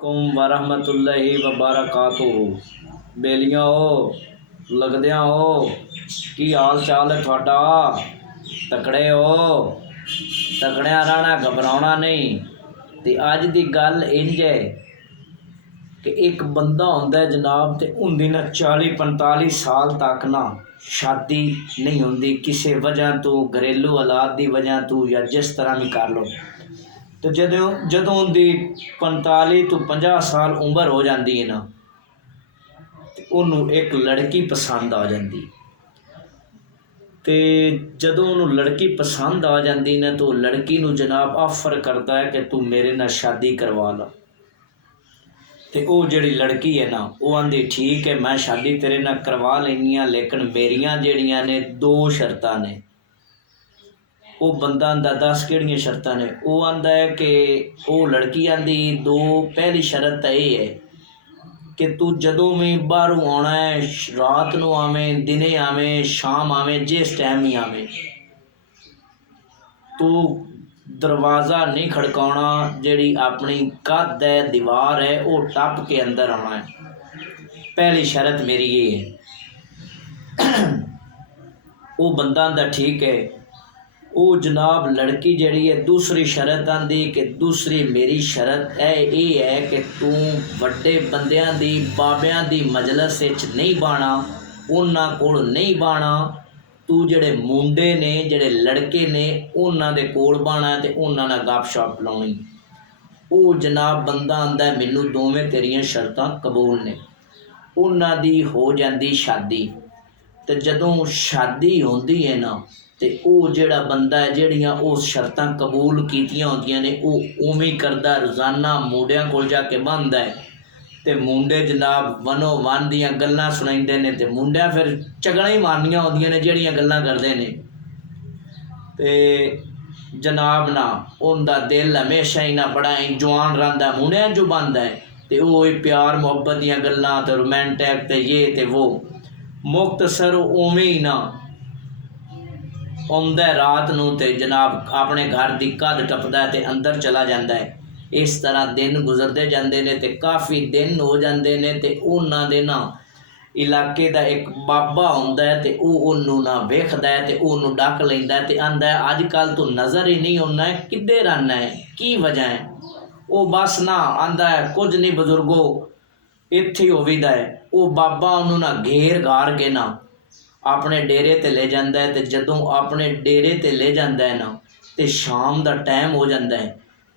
कुम वरहमतुल्लाहि वबरकातुहू। बेलियां हो लगदियां हो की हाल चाल है थोड़ा? तकड़े हो? तकड़िया रहना, घबराना नहीं। तो अज की गल इंज है कि एक बंदा होंदा जनाब, तो उन्दी ना 40-45 साल तक ना शादी नहीं होंदी किसी वजह तो, घरेलू हालात की वजह तो या जिस तरह भी कर लो। तो जदों उनकी 45 तो 50 साल उम्र हो जाती है ना, तो उन्होंने एक लड़की पसंद आ जाती। तो जदों उन्होंने लड़की पसंद आ जाती ना, तो लड़की नूं जनाब ऑफर करता है कि तू मेरे नाल शादी करवा ला। तो वो जिहड़ी लड़की है ना, वो आंदी ठीक है मैं शादी तेरे नाल करवा लैनी हाँ, लेकिन मेरियां जिहड़ियां ने 2 शर्तां ने। वो बंदा आंदा दस किहड़ियां शर्तां ने? वो आंदा है कि वो लड़की आंदी 2 पहली शर्त तो यह है कि तू जदों भी बाहरों आना है, रात नूं आवें, दिने आवें, शाम आवें, जिस टाइम ही आवें, तू दरवाज़ा नहीं खड़काउणा। जिहड़ी अपनी कंध है, दीवार है, वो टप के अंदर आना है। पहली शर्त मेरी ये है। वो बंदा आंदा ठीक है। वो जनाब लड़की जिहड़ी है दूसरी शरत आंदी कि दूसरी मेरी शरत ये है कि तू वड्डे बंदियां दी, बाबियां दी मजलिस विच नहीं बाणा, उन्हां कोल नहीं बाणा। तू जिहड़े मुंडे ने, जिहड़े लड़के ने, उन्हां दे कोल बाणा ते उन्हां नाल गपशप लाउणी। वो जनाब बंदा आंदा मैनू दोवें तेरियां शर्तां कबूल ने। उन्हां दी हो जाती शादी। तो जदों शादी होंदी है ना, तो वो जिहड़ा बंदा है, जिहड़ियां वो शर्तां कबूल कीतियां होंदियां ने, वो उवें करदा, रोज़ाना मुंडियां कोल जाके बहंदा है। तो मुंडे जनाब वनो वन दियां गल्लां सुणाइंदे ने, ते मुंडियां फिर चगलां ही मारनियां होंदियां ने जिहड़ियां गल्लां करदे ने। ते जनाब ना उनका दिल हमेशा ही ना बड़ा ही जवान रहिंदा, मुंडियां चों बनदा है। तो वो प्यार मुहब्बत दीयां गल्लां, ते रोमांटिक, ते ये ते वो मुख्तसर उवें ही ना आउंदा है रात नूं, ते जनाब अपने घर की कंध टपदा है ते अंदर चला जाता है। इस तरह दिन गुजरते जाते हैं, तो काफ़ी दिन हो जाते हैं। तो उन्हां दे ना इलाके का एक बाबा हुंदा है, तो उन्होंने ना वेखदा है, तो उन्होंने डक लैंदा है, तो आंदा है अजकल तो नज़र ही नहीं आउंदा है, किधर रहना है, की वजह है? वो बस ना आंदा है कुछ नहीं बजुर्गो, इत्थे ही होवीदा है। वो बाबा उन्होंने ना घेर घार के ना अपने डेरे ते ले जाता है। तो जदों अपने डेरे ते ले जाता है ना, तो शाम का टाइम हो जाता है।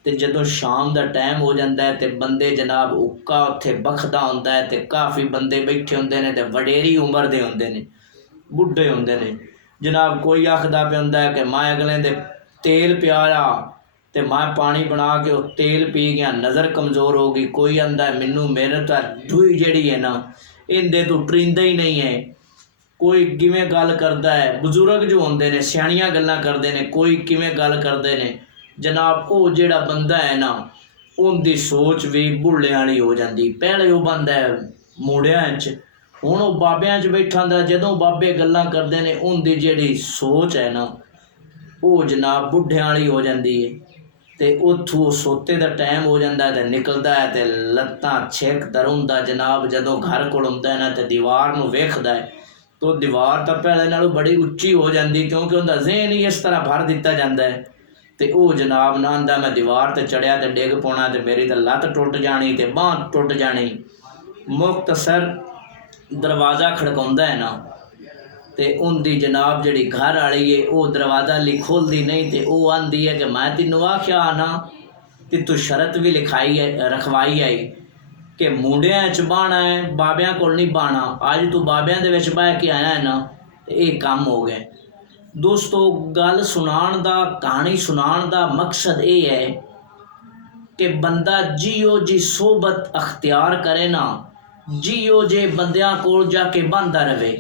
तो जदों शाम का टाइम हो जाता है, तो बंदे जनाब हुक्का उत्थे बखदा होंदा है, तो काफ़ी बंदे बैठे होंदे ने, ते वडेरी उम्र दे होंदे ने, बुढ़े होंदे ने। जनाब कोई आखदा पे होंदा है कि मैं अगले दे तेल पियाया, तो मैं पानी बना के वो तेल पी गया, नज़र कमज़ोर हो गई। कोई आंदा है मैनू मेरे तो ढूई जिहड़ी है ना, इहदे तो टरिंदा ही नहीं है। कोई किवें गल करदा है, बजुर्ग जो होंदे ने सियाणियां गल्लां करदे ने, कोई किवें गल करदे ने। जनाब वो जिहड़ा बंदा है ना, उनकी सोच भी बुढ़े वाली हो जाती। पहले वो बंदा है मुंडियां च, हुण वो बाबियां च बैठा होंदा। जदों बाबे गल्लां करदे ने, उनकी जिहड़ी सोच है ना, वो जनाब बुढ़ियां वाली हो जाती है। तो उथों सोते का टाइम हो जाता है, तो निकलता है, तो लत्तां छिकदा रहुंदा जनाब। जदों घर कोल हुंदा है ना, तो दीवार नूं वेखदा है, तो दीवार तो पहले नालों बड़ी उच्ची हो जाती, क्योंकि उनका ज़हन ही इस तरह भर दिता जाता है। तो वो जनाब ना आंदा मैं दीवार ते चढ़िया तो डिग पाउणा, तो मेरी तो लत्त टुट जानी, तो बांह टुट जानी। मुख्तसर दरवाज़ा खड़काउंदा है ना, तो उनकी जनाब जिहड़ी घर वाली है, वो दरवाज़ा खोलती नहीं। तो वो आंदी है कि मैं तैनूं आख्या ना, कि तू शरत भी लिखाई है, रखवाई आई कि मुंडियां च बहना है, बाबियां कोल नहीं बहना। अज तू बाबियां दे विच बह के आया है ना, तो ये काम हो गए। दोस्तों गल सुनाण दा, कहानी सुनाण दा मकसद ये है कि बंदा जियो जी सोबत अख्तियार करे ना, जियो जे बंदियां कोल जाके बहंदा रहे,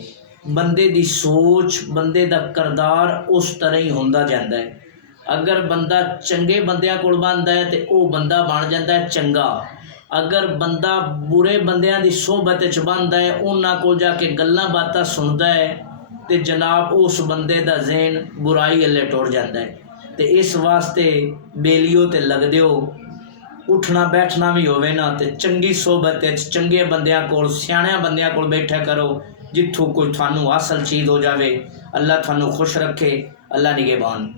बंदे दी सोच, बंदे दा करदार उस तरह ही होंदा जांदा है। अगर बंदा चंगे बंदियां कोल बहंदा है, तो वो बंदा बन जाता है चंगा। अगर बंदा बुरे बंदियां दी सोहबत च बहंदा है, उन्हां कोल जाके गल्लां बातां सुनदा है, तो जनाब उस बंदे दा ज़हन बुराई अल्ले टुर जाता है। तो इस वास्ते बेलियो ते लगदे हो, उठना बैठना भी होवे ना तो चंगी सोहबत चंगे बंदियां कोल सियाणियां बंदियां कोल बैठा करो जिथों कोई थानू हासिल चीज़ हो जाए। अल्लाह थानू खुश रखे। अल्लाह निगहबान।